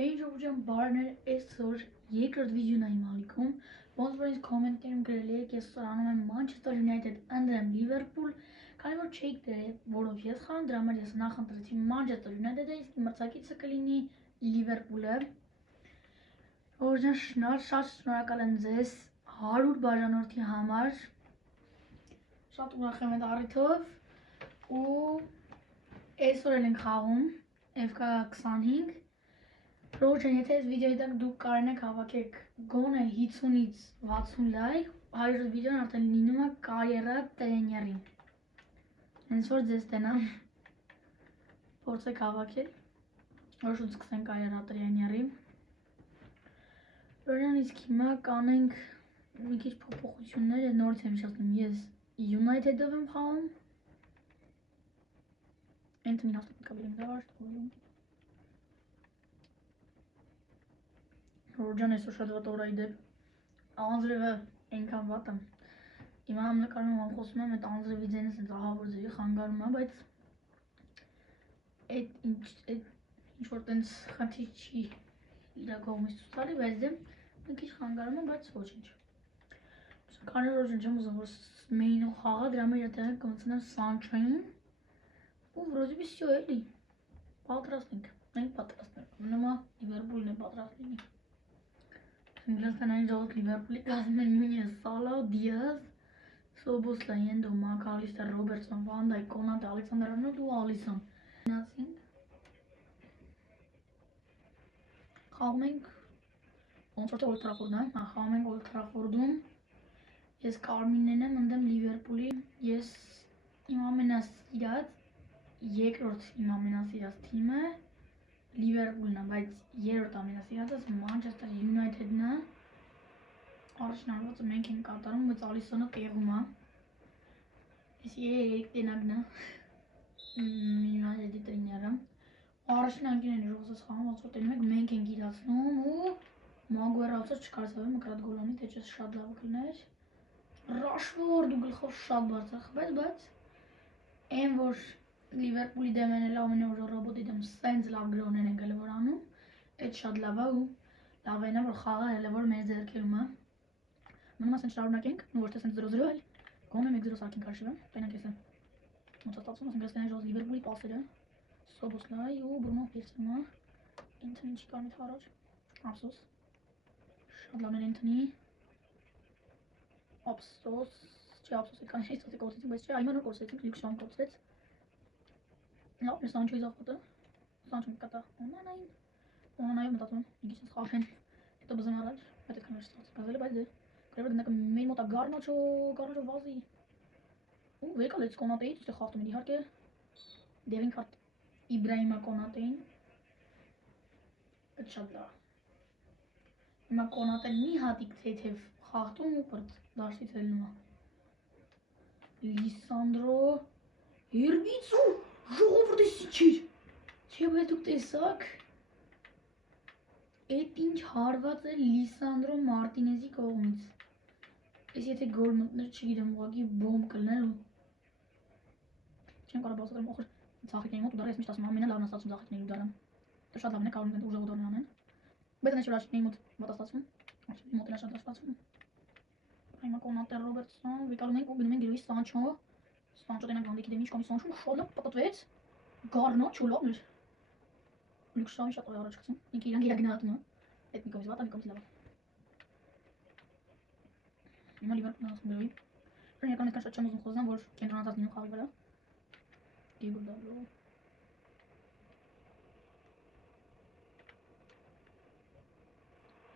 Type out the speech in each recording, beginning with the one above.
Բենջոջան բարներ այսօր երկրորդ վիդեոն է իմ ալիքում, ոնց որ ինձ կոմենտներում գրել եք, ես սրանում եմ Manchester United ընդդեմ Liverpool, քանի որ չէիք դրել, որով ես խաղամ, դրա համար ես նախընտրեցի Manchester United-ը, իսկ մրցակիցը կլինի Liverpool-ը։ Օրջան շատ շնորհակալ եմ ձեզ 100 բաժանորդի համար, շատ ուրախ եմ այդ առիթով ու այսօր էլ ենք խաղում FK 25 Ռոջան, եթե այս վիդեոյի տակ դուք կարողանաք հավաքեք գոնե 50-ից 60 լայք, 100 վիդեոն արդեն լինում է կարիերա տրեյներին։ Հենց որ ձեզ տենամ, փորձեք հավաքել, որ շուտ սկսենք կարիերա տրեյների։ Ռոջան, իսկ հիմա կանենք մի քիչ փոփոխություններ, ես նորից եմ հիշեցնում, ես United-ով եմ խաղում։ Anthony հաստատ կապել եմ դաշտ, Ռոջան այսօր շատ վատ օր է դեպ անձրևը այնքան վատ է հիմա նկարում եմ խոսում եմ այդ անձրևի ձենը սենց ահավոր ձևի խանգարում է, բայց այդ ինչ որ տենց խնդիր չի իրա կողմից ցույց տալի, բայց դե մի քիչ խանգարում է, բայց ոչինչ։ Քանի Ռոջան չեմ ուզում որ մեյնը խաղա, դրա համար եթե կմցնեմ Սանչոյին ու վրոդի всё էլի պատրաստ ենք, մենք պատրաստ ենք, նոմա Լիվերպուլն է պատրաստ լինի։ Ինգլիզականային ժողովուրդ Լիվերպուլի կազմում են Նունյես, Սալահ, Դիազ, Սոբոսլայն, Մակալիստեր, Ռոբերտսոն, Վան Դայք, Կոնատե, Ալեքսանդր Արնոլդ ու Ալիսոն։ Խաղում ենք ոնց որ Օլդ Թրաֆորդն է, խաղում ենք Օլդ Թրաֆորդում։ Ես Կարմինեն եմ ընդդեմ Լիվերպուլի, ես իմ ամենասիրած երկրորդ իմ ամենասիրած թիմը Liverpool-ն է, բայց երրորդ ամենասիրածս Manchester United-ն է։ Առաջնահերթը մենք ենք կատարում, բայց Ալիսոնը տեղում է։ Ես երեք տենակն է United-ի տրեյները։ Առաջնահերթին են ժողովրդս խաղում, ոնց որ տենում եք, մենք ենք իրացնում ու Մագուերը ավսոց չկարծավ մկրատ գոլանի, թե չէ շատ լավ կլներ։ Ռաշվորդ ու գլխով շատ բարձր խփեց, բայց այն որ Liverpool-ի դեմ են ամեն օր ռոբոտի դեմ սենց լավ գրոներ են գալու որ անում, այդ շատ լավ է ու լավ է որ խաղը հələ որ մեր ձեռքերում է։ Մնում է սենց շարունակենք, ու ոչ թե սենց 0-0 այլ գոնե 1-0 սարքենք արշիվը, տենանք էսը։ Ոնց է ստացվում, ասենք դրանց ժողովրդի Liverpool-ի պասերը, Սոբոսլայ ու Բրունո Ֆիրսը, Anthony չի կարող թարաջ, ափսոս։ Շատ լավն է Anthony։ Ափսոս, չի ափսոս է կանեշ ծոցի կորցեցին, բայց չէ, այման որ կորցեցին, Լյուք Շան կորցրեց։ Լավ, ես Սանչոյի զախոտը, Սանչոն կտա Օնանայով մտածում եմ, մի քիչ խաղեն, հետո բզեմ առաջ, այդ այդքան էր ստացել կազել է, բայց դե գրեւը գնակը մեր մոտ է Գառնաչո վազի։ Ու վերկալ էց Կոնատեից, այստեղ խախտում են իհարկե Դևին քարտ Իբրահիմա Կոնատեին։ Այդ շատ լավ։ Հիմա Կոնատեն մի հատիկ թեթև խախտում ու պրտ դաշտից ելնում է։ Լիսանդրո Հերվիցու ժողովուրդի սիչիր։ Չէ, բայց դուք տեսաք։ Այդ ինչ հարված է Լիսանդրո Մարտինեզի կողմից։ Ես եթե գոլ մտներ, չգիտեմ, ուղղակի բոմբ կլներ ու չեմ կարող բացատրեմ ոխր ցախիկների մոտ ու դեռ ես միշտ ասում ամենալավն է ստացվում ցախիկների ու դառը։ Դա շատ լավն է, կարող են ուժեղ ու դառնան։ Բայց այն շուրաչների մոտ վատ ստացվում։ Արշավի մոտ էլ շատ լավ ստացվում։ Հիմա Կոնատե Ռոբերտսոն, վեկալում ենք ու գնում ենք գրեւի Սանչո։ Սանչո տենակ Վանդեքի դեմ ինչ կոմի Սանչոն շատ լավ պատտվեց։ Գառնաչո լավն էր։ Լյուք Շան շատ առաջ գցում։ Ինքը իրան գերագնահատում է։ Այդ մի կողմից վատ է, մի կողմից լավ է։ Հիմա Լիվերպուլն ասում գրեւի։ Իրական այդքան շատ չեմ ուզում խոսամ, որ կենտրոնացած լինում խաղի վրա։ Դիեգո Դալո։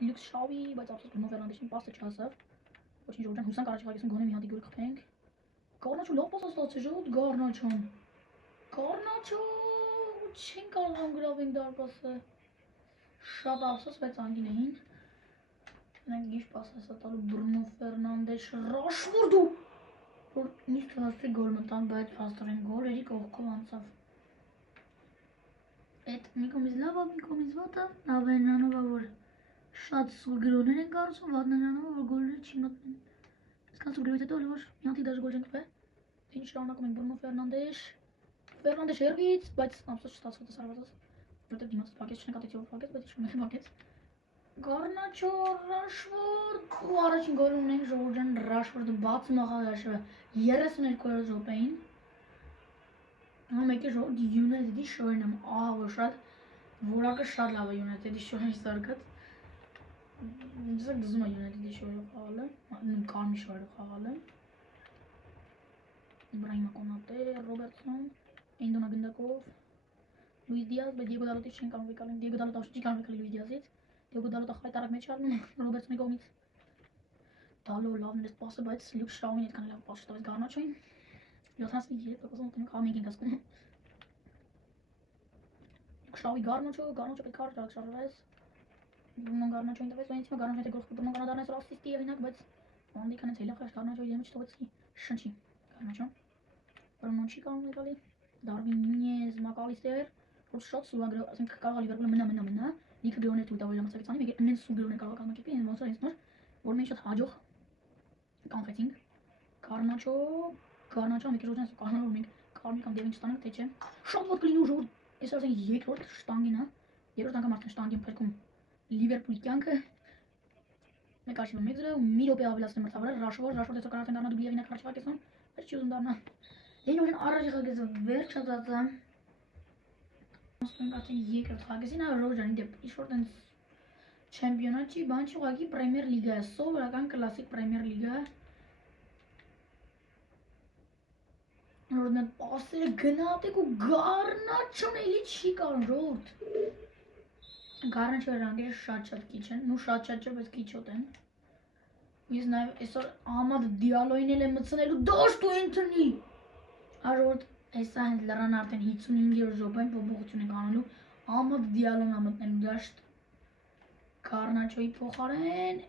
Լյուք Շավի, բայց ափսոս Բրունո Ֆերնանդեսին պասը չհասավ։ Ոչինչ Ռոջան հուսանք առաջի խաղացում գոնե մի հատի գոլ կխփենք։ Գառնաչո լավ պաս ստացել ժողովուրդ Գառնաչոն։ Գառնաչո չեն կարող գրավենք դարպասը։ Շատ ափսոս, բայց անգին էին։ Նրանք գիշ պաս է տալու Բրունո Ֆերնանդես Ռաշվորդու։ Որ միշտ հասցե գոլ մտան, բայց փաստորեն գոլերի կողքով անցավ։ Այդ մի կողմից լավ է, մի կողմից վատ է, լավ է նրանով որ շատ սուր գրոներ են կառուցում, վատն է նրանով որ գոլներ չի մտնում։ Այսքան սուր գրոից հետո որ մի հատի դաժ գոլ չենք խփել։ Ինչ շարունակում ենք Բրունո Ֆերնանդես Հերվից, բայց ափսոս չստացվեց սարվածած։ որտեղ դիմաց փակեց, չնկատեցի որ փակեց, բայց ինչ փակեց։ Garnacho, Rashford ու առաջին գոլը ունենք Ժորժան Rashford-ը բաց մաղաշը 32 րոպեին։ Մեկը United-ի շորն եմ, ահա շատ որակը շատ լավ է United-ի շորի սարքած։ Ինձ դուզում է United-ի շորը խաղալը, նույն կարմիր շորը խաղալը։ Իբրահիմա Կոնատե, Ռոբերտսոն, Էնդոնա գնդակով, Լուիս Դիազ, բայց Դիեգո Դալոտից չեն կարող վեկալել, Դիեգո Դալոտը չի կարող վեկալել Լուիս Դիազից, Դիեգո Դալոտը խայտարակ մեջ առնում Ռոբերտսոնի կողմից։ Դալո լավն է սպասը, բայց Լյուկ Շաուին այդքան լավ պաս չտվեց Գառնաչոին։ 73% ունենք խաղում ենք ասում։ Լյուկ Շաուի Գառնաչո պետք է արժեք շարժվեց։ Բրունո Գառնաչոին տվեց, այնից մը Գառնաչոյի գլխը Բրունո Գառնաչոյի սրա ասիստի եղինակ, բայց Վանդի քանից հելախ Գառնաչոյի դեմը չթողեցի շնչի Գառնաչոն։ Բրունոն չի կարող եկալի։ Դարվին Նունյեզ, Մակալիստեր, որ շատ սուլա ասենք կարող է Լիվերպուլը մնա, լիքը գրոներ թույլ տալ ժամացակից անի, մեկ նենց սու գրոներ կարող կազմակերպի, այն ոնց որ ինձ որ մենք շատ հաջող կանխեցինք։ Գառնաչո մեկ ժողովրդան կարող որ մենք կարմիր կամ դևին չստանանք, թե չէ։ Շատ ոտ կլինի ժողովուրդ, այս ասենք երկրորդ շտանգին է, երրորդ անգամ արդեն շտանգին փրկում Լիվերպուլի կյանքը։ Մեկ արշիվը 1-0 ու մի րոպե ավելացնում մրցավարը Rashford այսօր կարող են դառնա դուբլի եղինակ հարցակեսում, բայց չի ուզում դառնա։ Դենորեն առաջի խաղը վերջացած է։ Ասենք արդեն երկրորդ խաղին է Ռոջանի դեպ ինչ-որ տենց չեմպիոնատ չի, բան չի, ուղղակի Պրեմիեր լիգա է, սովորական կլասիկ Պրեմիեր լիգա է։ Նորմալ պասերը գնահատեք ու Գառնաչոն էլի չի կարող ժողովուրդ։ Գառնաչոյի ռանգերը շատ քիչ են, ու շատ չէ, բայց քիչոտ են։ Ես նաև այսօր Ամադ Դիալոյին էլ եմ մտցնելու դաշտ ու Էնթոնի։ Ժողովուրդ, հեսա հենց լրան արդեն 55-րդ րոպեին փոփոխություն ենք անելու։ Ամադ Դիալոն է մտնելու դաշտ։ Գառնաչոյի փոխարեն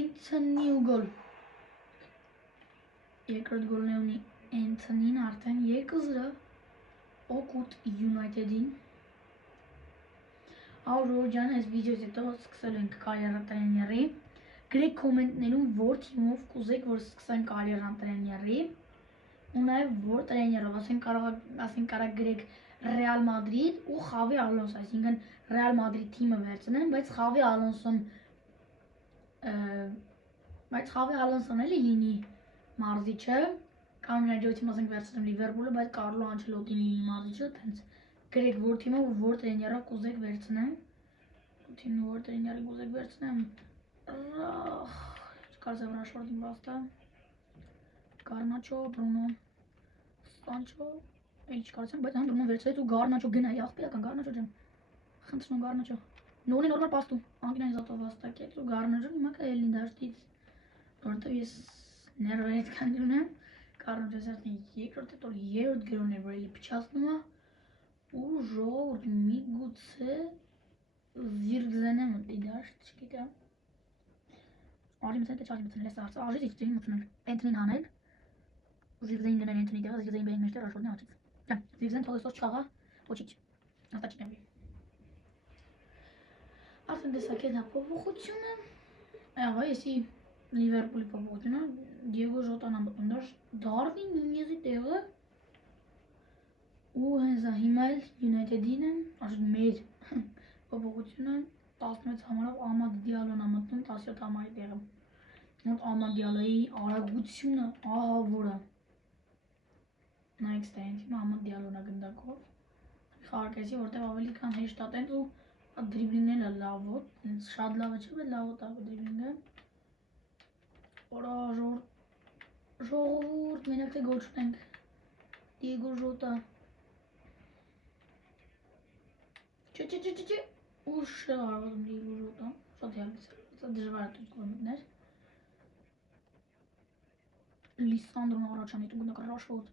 Էնթոնի ու գոլ։ Երկրորդ գոլն է ունի Էնթոնին արդեն 2-0 օգուտ United-ին։ Ժողովուրդ, այս վիդեոյից հետո սկսել ենք կարիերա տրեյների։ Գրեք կոմենտներում որ թիմով կուզեք որ սկսեմ կարիերան տրեյների։ Ու նաև որ տրեյներով, ասենք կարա գրեք Ռեալ Մադրիդ ու Խավի Ալոնսո, այսինքն Ռեալ Մադրիդ թիմը վերցնեմ, բայց Խավի Ալոնսոն էլի լինի մարզիչը, կամ նյաջոցիմ ասենք վերցնեմ Լիվերպուլը, բայց Կարլո Անչելոտին լինի մարզիչը, տենց գրեք որ թիմով ու որ տրեյներով կուզեք վերցնեմ։ Թիմն ու որ տրեյները կուզեք վերցնեմ։ Կարծեմ Rashford-ին վաստա, Գառնաչո, Բրունո, Սանչո, էլ չկարծեմ, բայց Բրունո վերցրեց ու Գառնաչո գնա, աղբեկական Գառնաչո ջան, խնդրում Գառնաչո, նորի նորմալ պաստու, անգինային զատով վաստակեց ու Գառնաչոն հիմա կելին դաշտից, որտև ես ներվեր այդքան դունեմ, Գառնաչոս արդեն երկրորդ հետո երրորդ գրոն էր, որ էլի փչացնում է ու ժողովուրդ միգուցե Զիրգզենը մտի դաշտ, չգիտեմ։ Արի մտցնել, թե չարի մտցնել, ես արծա, արժի զիգզեին մտցնել, Էնթոնին հանել, Զիրգզեին դնել Էնթոնի տեղը, Զիրգզեին բերենք մեջտեղ Rashford-ն աղջից։ Ջան, Զիրգզեն թող այսօր չխաղա, ոչինչ, հաստատ չի նեղվի։ Արդեն տեսակ է դա փոփոխությունը, աղա եսի Լիվերպուլի փոփոխությունը, Դիեգո Ժոտան ամտնում դաշտ, Դարվին Նունյեզի տեղը ու հենց հիմա էլ United-ին եմ, արժի մեր փոփոխությունը 16 համարով Ամադ Դիալոն է մտնում 17 համարի տեղը։ Մոտ Ամադ Դիալոյի արագությունը ահա որը։ Նայեք ստայնտիմը Ամադ Դիալոն է գնդակով։ Խաղարկեսի, որտեղ ավելի քան հեշտ է տենց ու դրիբլինգն էլ լավոտ, շատ լավը չէ, բայց լավոտ է դրիբլինգը։ Օրա ժողովուրդ, մենակ թե գոլ չունենք։ Դիեգո Ժոտա։ Չէ, ուշ է արվում Դիեգո Ժոտա, շատ հերգից է, սա դժվար է տույց գոմետներ։ Լիսանդրոն առաջանիտ ու գնդակ Rashford,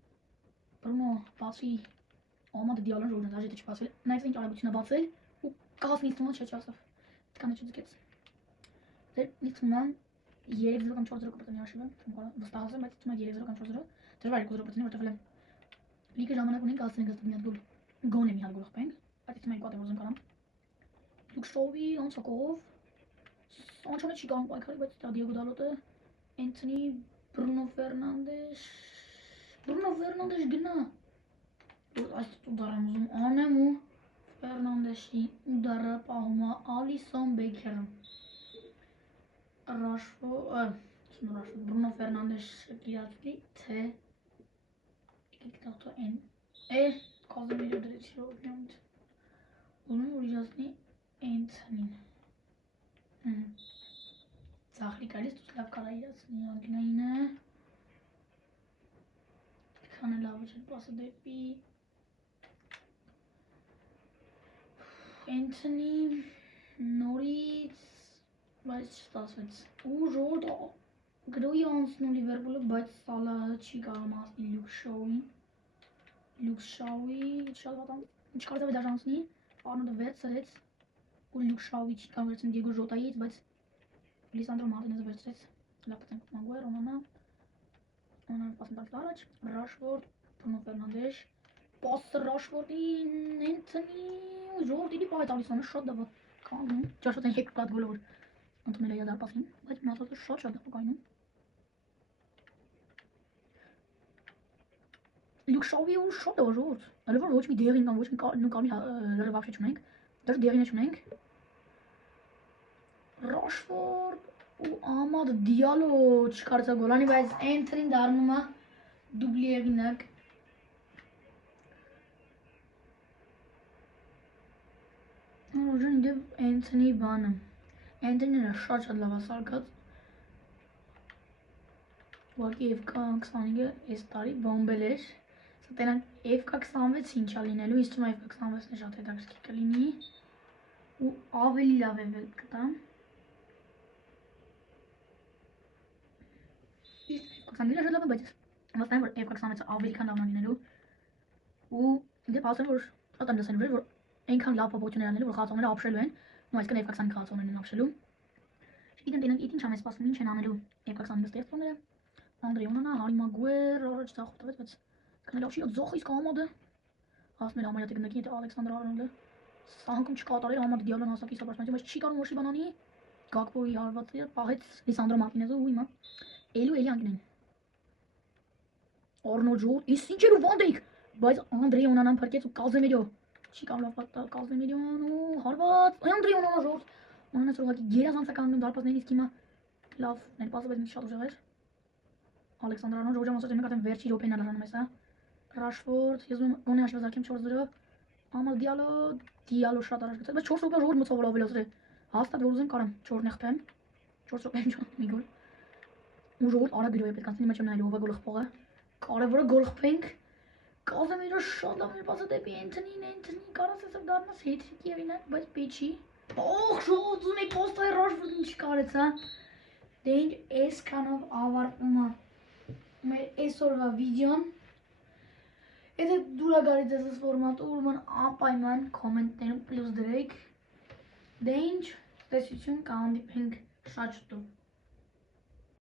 Բրունո, բացի, Ամադ Դիալոն ժողովուրդ դաժետը չբացվել, նայեք ինչ արագություն է բացվել ու կաղաց նիստումը չասավ, դքանը չձգեց։ Ձեր նիստման 3-0 կամ 4-0 կպրտանի արշիվը, չեմ կարող վստահացեմ, բայց թվում է 3-0 կամ 4-0, դժվար է 2-0 պրտանի, որտեղ լիքը ժամանակ ունենք ասենք հստակ մի հատ գոլ, գոն է մի հատ գոլ խփենք, բայց թվում է կոտ է որ զում կարամ։ Լյուկ Շոուի անցակով, Սանչոնը չի կարող պայքարի, բայց դա Դիեգո Դալոտը, Էնթոնի, Բրունո Ֆերնանդեզ գնա։ Այս դու դարեմ ուզում անեմ ու Ֆերնանդեսի ուդարը պահում է Ալիսոն Բեքերը։ Բրունո Ֆերնանդեսը կիրացրի, թե եկեք են Կազեմիրո դրեցի ռոբյամտ։ Ունում որ իրացնի Էնթոնին։ Ծախլի կարիս դուս լավ կարա իրացնի անգնայինը։ Քանը լավը չեն պասը դեպի Էնթոնի նորից բայց չստացվեց ու ժողովուրդ գրոյի անցնում Լիվերպուլը, բայց Սալահը չի կարող հասնի Լյուք Շաուի շատ վատան չկարծավ է դաժ անցնի, Արնոդը վեր ծրեց ու Լյուք Շաուի չի կարող վերցնել Դիեգո Ժոտայից, բայց Լիսանդրո Մարտինեզը վերցրեց, լավ պտենք Մագուեր, Օնանա պասն տալիս առաջ, Ռաշվորդ, Բրունո Ֆերնանդես, պասը Ռաշվորդին, Էնթոնի ու ժողովուրդ իդի պահեց Ալիսոնը շատ դավը կանում, ճաշոտ են եկ կատ գոլը որ ընդունել է դարպասին, բայց մյասոտը շատ դավը կայնում Լյուք Շաուի ու շատ դավը ժողովուրդ, այլ որ ոչ մի դեղին կամ ոչ մի կարմի լրվավշե չունենք, դեռ դեղին չունենք Ռաշվորդ ու Ամադ Դիալո չկարծա գոլանի, բայց Էնթոնին դառնում է դուբլի եղինակ Ռոժան իդև Էնթոնի բանը Էնթոնին շատ լավ է սարկած ուղղակի FK 25-ը այս տարի բոմբել էր տենան FK 26 ինչա լինելու, իսկ թվում է FK 26-ն է շատ հետաքրքիր կլինի ու ավելի լավ է կտամ իսկ FK 25-ը շատ լավ է, բայց վստահ եմ, որ FK 26-ը ավելի քան լավն է լինելու ու դե ասեմ, որ շատ եմ լսել որ այնքան լավ փոփոխություններ անելու, որ խաղացողները ապշելու են, ու այսքան FK 20 խաղացողներն են ապշելու Չգիտեմ տենանք ինչ ամեն սպասում, ինչ են անելու FK 25 ստեղծողները Անդրեյ Օնանա, Հարի Մագուեր, առաջ ծախով տվեց, բայց քանի լավ չի, ձոխ իսկ Ամադը հասնում էր համարյա տեգնակին, եթե Ալեքսանդր Արնոլդը սա անգամ չկատարել Ամադ Դիալոն հասակի սապաշնայություն, բայց չի կարող որ շի բանանի Գակպոյի հարվածը պահեց Լիսանդրո Մարտինեզը ու հիմա էլի անգնեն Արնոլդ ժողովուրդ, իսկ ինչ էր ու Վանդեյք, բայց Անդրեյ Օնանան փրկեց ու Կազեմիրո չի կարող լավ պատտալ Կազեմիրոն ու հարված Անդրեյ Օնանա ժողովուրդ Օնանաց ուղղակի գերազանցականում դարպասներին իսկ հիմա լավ ներպասը բայց մի շատ ուժեղ էր Ալեքսանդր Արնոլդ ժողովուրդ ասած եմ նկատեմ վերջի րոպեն ալարանում է սա Ռաշվորդ, ես ում գոնե հաշվազարքեմ 4-0 Ամադ Դիալո շատ առաջ գցել, բայց 4 րոպե ժողովուրդ մցով լավ ավելացրել հաստատ որ ուզեմ կարամ 4-ն խփեմ 4 րոպե մի գոլ ու ժողովուրդ արա գրոյ է պետք անցնի մեջ նայելու ով է գոլ խփողը կարևորը գոլ խփենք Կազեմիրո շատ լավ ներպասը դեպի Էնթոնին կարաս ասեմ դառնաս հետրիկի եղինակ, բայց պեչի օխ ժողովուրդ ուզում եք պոստայի Ռաշվորդին չկարեց հա դե ինչ այսքանով ավարտվում է մեր այսօրվա վիդեոն Եթե դուր է գալիս ձեզ այս ֆորմատը ուրեմն անպայման կոմենտներում պլյուս դրեք դե ինչ տեսություն կհանդիպենք շատ շուտով